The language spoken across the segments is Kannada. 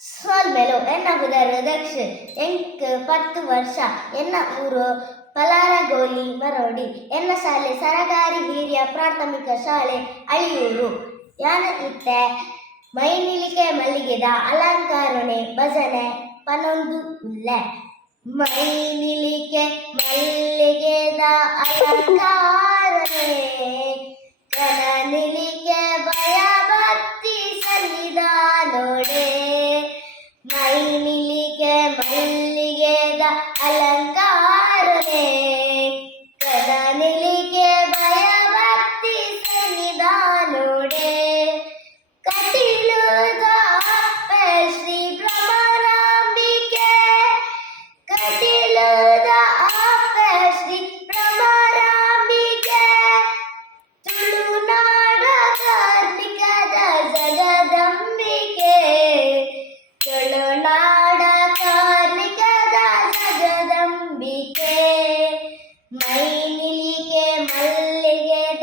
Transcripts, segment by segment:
ಸೋಲ್ಮೆಲು ಎನ್ನ ಬುಧರು ದಕ್ಷ ಎಂಕ್ ಪತ್ತು ವರ್ಷ, ಎನ್ನ ಊರು ಪಲಾರಗೋಲಿ ಮರೋಡಿ, ಎನ್ನ ಶಾಲೆ ಸರಕಾರಿ ಹಿರಿಯ ಪ್ರಾಥಮಿಕ ಶಾಲೆ, ಅಳಿಯೂರು. ಯಾನ ಇತ್ತೆ? ಮೈನಿಲಿಕೆ ಮಲ್ಲಿಗೆದ ಅಲಂಕಾರಣೆ, ಭಜನೆ, ಪನೊಂದು ಉಲ್ಲೆ ಮೈನಿಲಿಕೆ ಮಲ್ಲಿಗೆದ ಅಲಂಕಾರನೆ ಕನನಿಲಿಕೆ ಭಯ ಭಕ್ತಿ ಸಲ್ಲಿದ ಮೈನಿಲಿಕೆ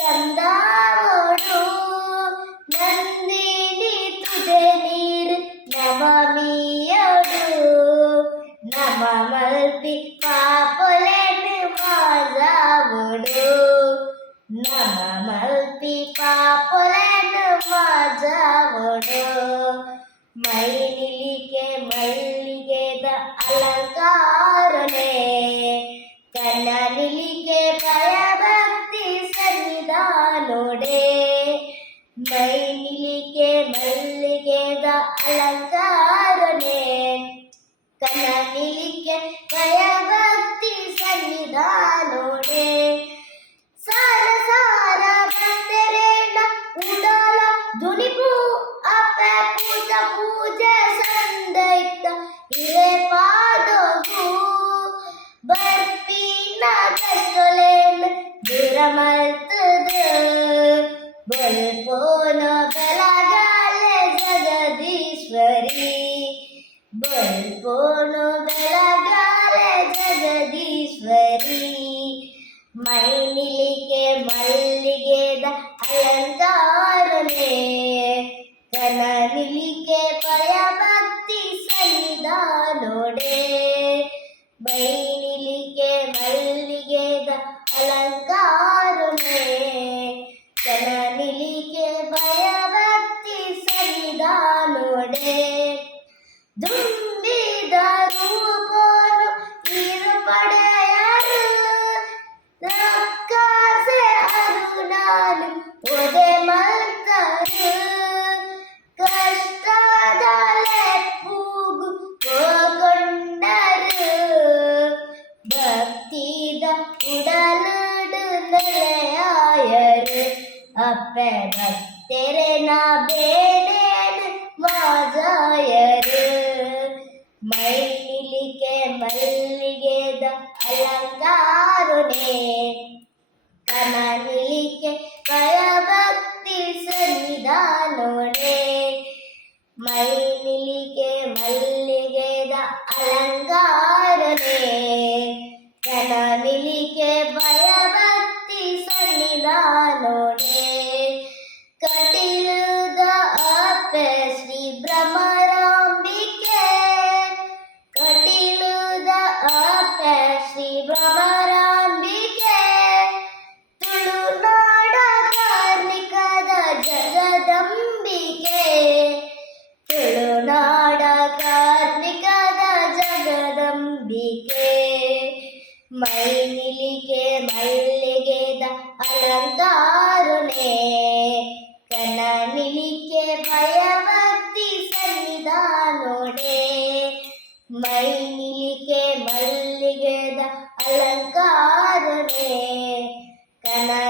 ಸಂದಾವೋಡು ನಂದಿನಿ ತುದೆ ನೀರು ನವಮಿಯೋಡು ನಮ ಮಲ್ಪಿ ಪಾಪೊಲೆನು ಮಾಜಾವೋಡು ನಮ ಮಲ್ಪಿ ಪಾಪೊಲೆನು ಮಾಜಾವೋಡು ಮೈನಿಲಿಗೆ കനവിളിക്ക ദയഭക്തി സന്നിധാനോടെ സാര സാര ഭക്തരേണ ഉടാല ധുനിപൂ അപ്പ പൂജ പൂജ സന്ദൈത്ത ഇളേ പാദോകൂ ബർപ്പീന കഷ്ടലേന ദുരമൽത്തത് ബൽപോന ബലകാല ജഗദീശ്വരി ബ ആയര് അപ്പനത്തെരെ നാബേനേന് വാജായര് മൈലിക്ക് മൈ ಜಗದಂಬಿಕೆ ಮೈನಿಲಿಗೆ ಮಲ್ಲಿಗೆದ ಅಲಂಕಾರನೆ ಕನನಿಲಿಗೆ ಭಯ ಭಕ್ತಿ ಸನ್ನಿಧಾನೋಡೆ ಮೈನಿಲಿಗೆ ಮಲ್ಲಿಗೆದ ಅಲಂಕಾರನೆ ಕನನಿಲಿಗೆ